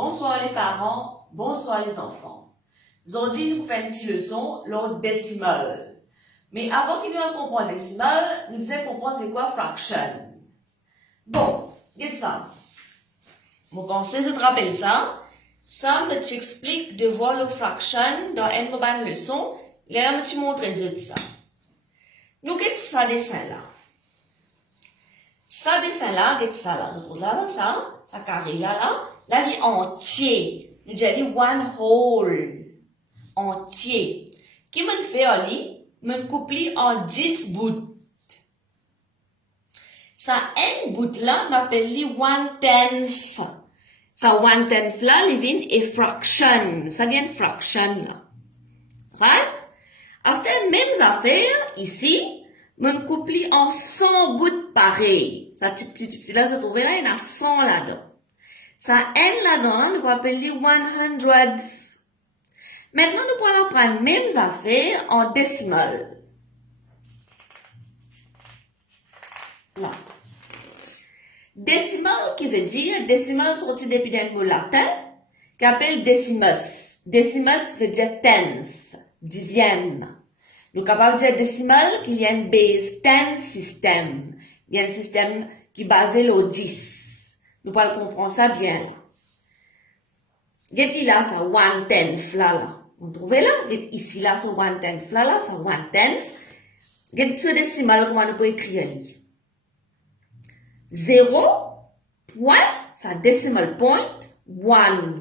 Bonsoir les parents, bonsoir les enfants. Aujourd'hui, nous faisons une petite leçon, l'ordre décimal. Mais avant qu'il nous comprenne décimal, nous devons comprendre c'est quoi fraction. Bon, regarde ça. Vous pensez, je te rappelle ça. Ça me t'explique de voir le fraction dans une bonne leçon. Là, je te montre ça. Nous regardons ça dessin là. Ça dessin là, regarde ça là. Je trouve là, ça carré là. Là, il est entier. Nous disons one whole. Entier. Qui me fait en lit, me coupe en 10 bouts. Ça, un bout là, m'appelle li 1/10. Ça, 1/10 là, il vient est fraction. Ça vient fraction là. Right? Alors, c'est les mêmes affaires ici. Me coupe en 100 bouts pareil. Ça, petit, là, se trouve là, il y en a 100 là-dedans. Ça, n là-dedans, nous appelle li 100. Maintenant, nous pourrons prendre les mêmes affaires en décimal. Là. Décimal qui veut dire, décimal sorti depuis d'un mot latin, qui appelle décimus. Décimus veut dire tenth, dixième. Nous sommes capables de dire décimal qu'il y a une base 10 système. Il y a un système qui est basé au 10. Nous pouvons comprendre ça bien. Regardez là, ça 1/10 là. Vous trouvez là? Ici là, ça 1/10 là, ça 1/10. Regardez ce décimal, comment nous pouvons écrire là. 0, point, ça decimal point, 1.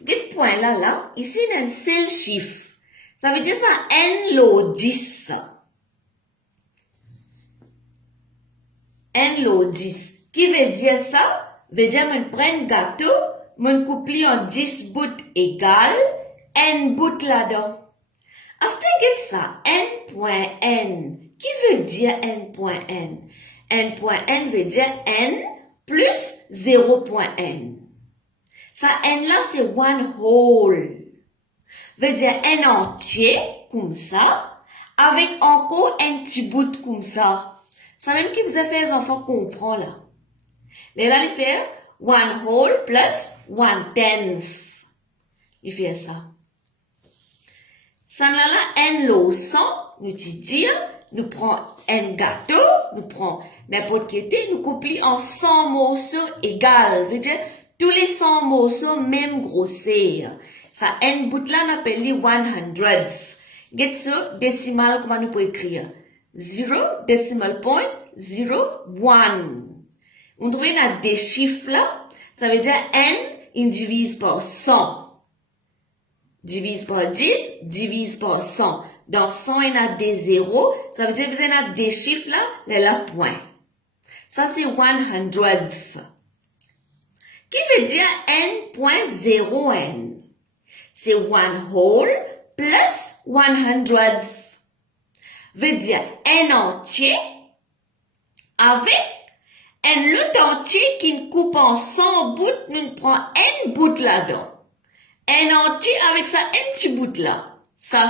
Regardez point là, ici il y a un seul chiffre. Ça veut dire ça n lo 10. N lo 10. Qui veut dire ça? Veut dire que je prends un gâteau, je coupe en 10 bouts égales, n bouts là-dedans. Est-ce ça? N.N. Qui veut dire N.N? N.N veut dire N plus 0.N. Ça, N là, c'est one whole. Veut dire N entier, comme ça, avec encore un petit bout comme ça. Ça même qui vous a fait les enfants comprendre là. Là, il fait one whole plus 1/10. Il fait ça. Ça là, n lo 100, nous dire, nous prenons un gâteau, nous prenons n'importe quel thé, nous coupons en 100 morceaux égales. Veut dire, tous les 100 morceaux, même grosseur. Ça, n bout là, on appelle les 100. Get ça, décimal, comment nous pouvons écrire? 0, decimal point, 0, 1. On trouve là des chiffres là, ça veut dire n, il divise par 100. Divise par 10, divise par 100. Dans 100, il y a des zéros. Ça veut dire que il y a des chiffres là, il y a point. Ça, c'est 100th. Qui veut dire n.0n? C'est one whole plus 100th. Veut dire n entier avec n lot entier qui coupe en 100 bouts, nous prend n bouts là-dedans. Un entier avec ça, un petit bout là. Ça.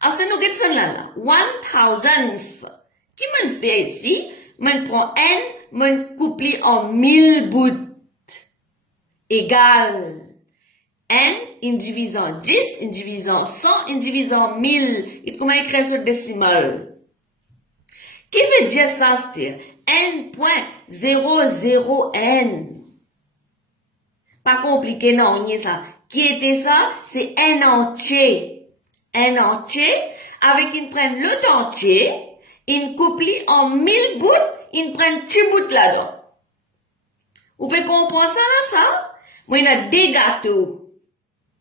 Alors, nous regardons ça là. 1000th. Qui me fait ici? Me prend n, me coupe en 1000 bouts. Égal. N, il divise en 10, il divise en 100, il divise en 1000. Et comment écrire ce décimal? Qui veut dire ça, c'est n.00n? Pas compliqué, non, on y est ça. Qui était ça? C'est un entier. Un entier, avec une prenne l'autre entier, une coupe en 1000 bouts, une prenne petit bout là-dedans. Vous pouvez comprendre ça, ça? Moi, il y a des gâteaux.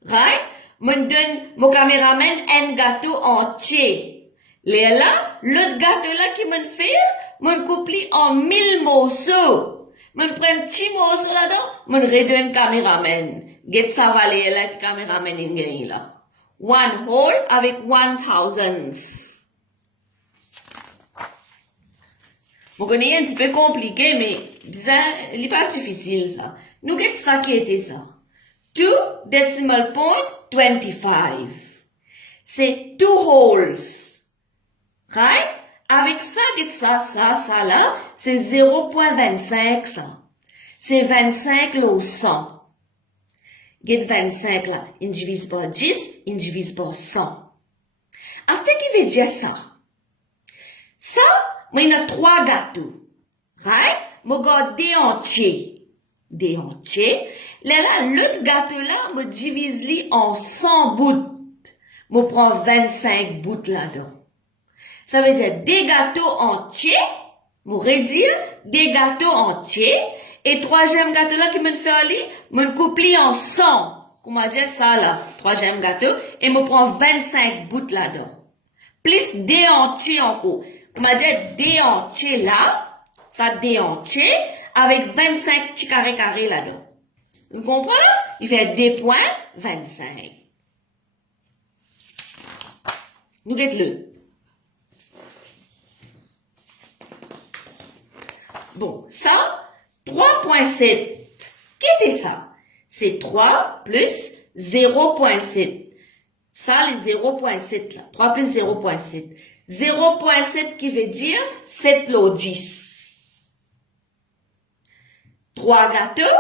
Right? Moi, je donne mon caméraman un gâteau entier. Là, l'autre gâteau là qui me fait, moi, coupe en 1000 morceaux. Je prends un petit morceau là-dedans, je redonne caméraman. Get ça valait là, caméraman in gagne là. One whole avec 1000th. Vous connaissez un petit peu compliqué, mais bizarre, il n'est pas difficile ça. Nous get ça qui était ça. 2 decimal point 25. C'est 2 wholes. Right? Avec ça, ça là, c'est 0.25 ça. C'est 25 là au 100. Get 25 là, il divise par 10, il divise par 100. Est-ce qui veut dire ça? Ça, moi, il y a 3 gâteaux. Right? Moi, j'ai des entiers. Des entiers. Là, l'autre gâteau là, me divise li en 100 bouts. Moi, prends 25 bouts là-dedans. Ça veut dire des gâteaux entiers, m'aurait dire des gâteaux entiers, et troisième gâteau là qui me fait aller, me coupe en 100. Comment dire ça là? Troisième gâteau, et me prend 25 bouts là-dedans. Plus des entiers encore. Comment dire des entiers là, ça des entiers, avec 25 petits carrés là-dedans. Vous comprenez? Il fait 2.25. Nous guette-le. Bon, ça, 3.7. Qu'est-ce que ça? C'est 3 plus 0.7. Ça, les 0.7 là. 3 plus 0.7. 0.7 qui veut dire 7 lots 10. 3 gâteaux.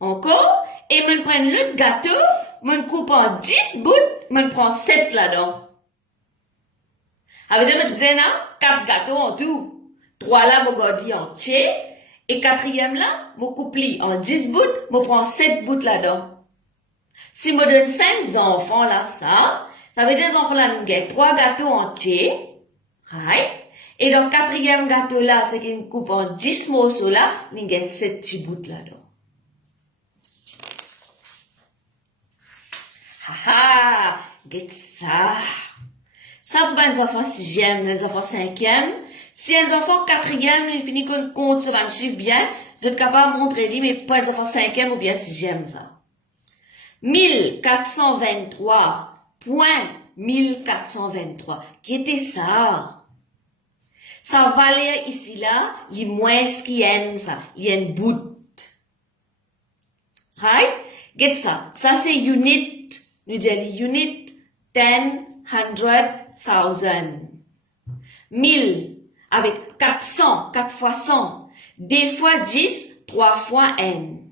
Encore. Et je prends l'autre gâteau. Je coupe en 10 bouts. Je prends 7 là-dedans. Avec je faisais 4 gâteaux en tout. 3 là, je garde entier. Et 4e là, je coupe en 10 bouts, je prends 7 bouts là-dedans. Si je donne 5 enfants là, ça veut dire les enfants là, ils ont 3 gâteaux entiers. Right? Et dans le 4e gâteau là, c'est qu'ils coupent en 10 morceaux là, ils ont 7 petits bouts là-dedans. Haha, get ça. Ça pour les enfants 6e, les enfants 5e. Si un enfant 4e, il finit qu'on compte sur un chiffre bien, vous êtes capable de montrer lui, mais pas les enfants 5e ou bien 6e, ça. 1423.1423. Qu'est-ce que ça? Ça valait ici là, il moins qu'il y a ça. Il y a une bout. Right? Get ça. Ça c'est unit. Nous disons unit 10, 100, 1000. 1000. Avec 400, 4 fois 100, 2 fois 10, 3 fois n.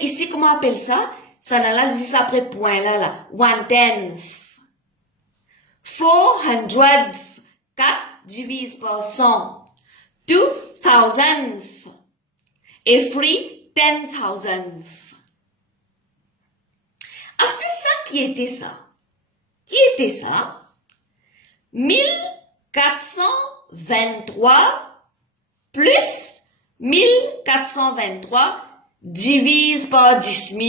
Ici, comment on appelle ça? Ça là, dit après point là. 1/10. 400, 4 divise par 100. 2000. Et 3, 10,000. C'est ça qui était ça? Qui était ça? 1423 plus 1423 divise par 10 000.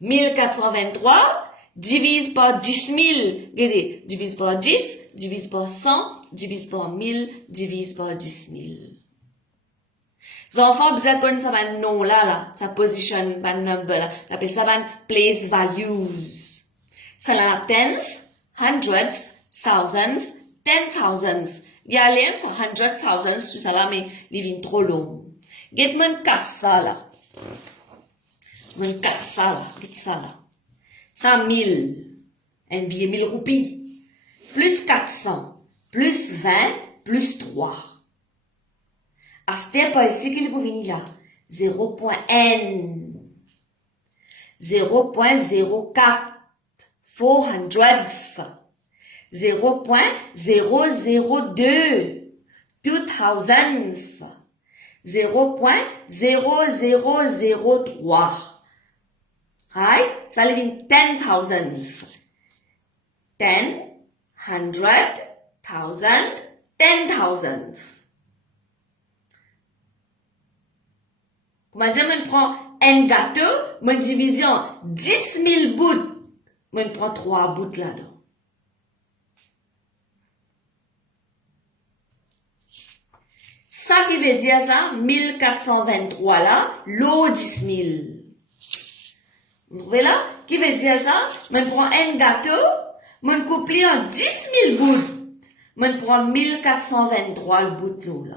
1423 divise par 10 000. Regardez, divise par 10, divise par 100, divise par 1000, divise par 10 000. Les enfants, vous avez ça un nom là, ça position, un number là, on appelle ça un place values. Ça la tenth, hundredth, thousandth, 10,000. Il y a l'air sur 100,000, tout ça là, mais il vient trop long. Get mon casse ça là. Mon casse ça là, get ça là. Ça 1000, un billet 1000 roupies. Plus 400, plus 20, plus 3. À ce pas ici qu'il est pour venir là. 0.n. 0.04. 400th. 0.002. 2000th. 0.0003. Right? Ça livre 10,000th. 10, 100, 1000, 10,000th. Comment dire, je prends un gâteau, je divise en 10 000 bouts. Je prends 3 bouts là-dedans. Ça qui veut dire ça, 1423 là, l'eau 10 000. Vous trouvez là? Qui veut dire ça? Je prends un gâteau, je coupe en 10 000 bouts. Je prends 1423 le bout de l'eau là.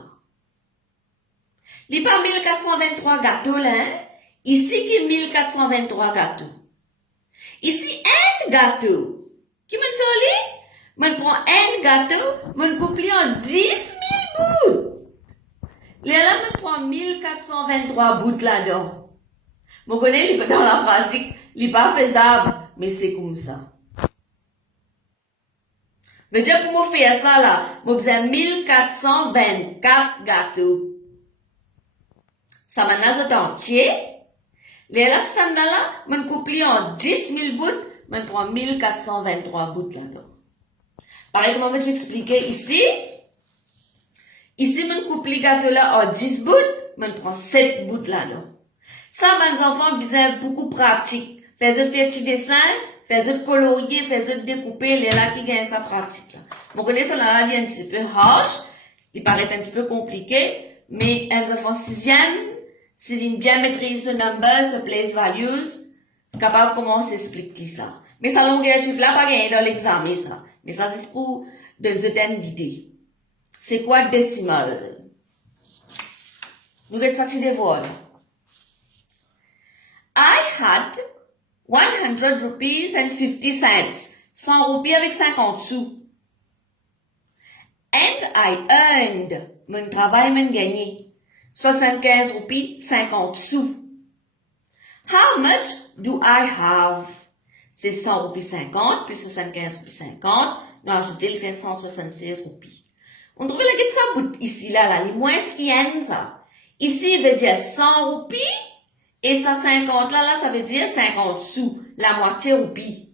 Il n'y a pas 1423 gâteaux là, Ici, qui est 1423 gâteaux. Ici, un gâteau. Qui me fait aller? Je prends un gâteau, je coupe en 10 000 bouts. Là, je prends 1423 bouts là-dedans. Je connais dans la pratique, il n'est pas faisable, mais c'est comme ça. Mais déjà, pour me faire ça, là, je besoin 1424 gâteaux. Ça m'a tout entier. Là, ça là, je coupe en 10 000 bouts, je prends 1423 bouts là-dedans. Pareil, comme je j'expliquais ici. Ici, je coupe les gâteaux là en 10 bouts, je prends 7 bouts là-dedans. Ça, mes enfants, besoin beaucoup pratique. Faites-le faire petit dessin, faites-le colorier, faites-le découper, les là qui gagnent sa pratique là. Vous connaissez ça là, il est un petit peu harsh, il paraît un petit peu compliqué, mais les enfants sixième, s'ils bien maîtrisent ce number, ce place values, capable de comment s'expliquer ça. Mais ça longueur chiffre là, pas gagné dans l'examen ça. Mais ça, c'est pour donner une idée. C'est quoi décimal? Nous allons sortir des voix. I had 100 rupees and 50 cents. 100 roupies avec 50 sous. And I earned. Mon travail m'a gagné. 75 roupies, 50 sous. How much do I have? C'est 100 roupies 50, plus 75 roupies 50. Nous ajoutons le fait 176 roupies. On trouve la ça bout ici, là, les moins qui aiment ça. Ici, il veut dire 100 roupies. Et ça 50 là, ça veut dire 50 sous. La moitié roupie.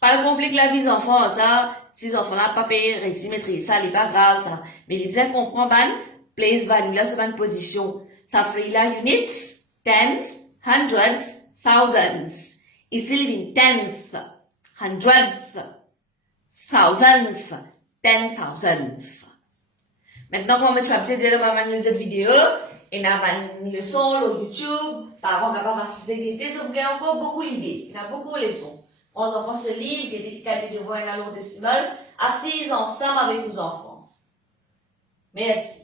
Pas compliquer la vie des enfants, ça. Si les enfants là, pas payé, réussi, maîtriser ça, c'est pas grave, ça. Mais ils bien comprendre, ban, place value, là, c'est une position. Ça fait là, units, tens, hundreds, thousands. Ici, il y a tenth, hundredth, thousandth, 10,000. Maintenant, comme je vais dire dans les autres vidéos, et dans une leçon sur YouTube, par exemple, capable d'assister, ça vous gagne encore beaucoup d'idées. Il y a beaucoup de leçons. Les enfants se livrent, il y a des qualités de voix et la langue décimale, assises ensemble avec nos enfants. Merci.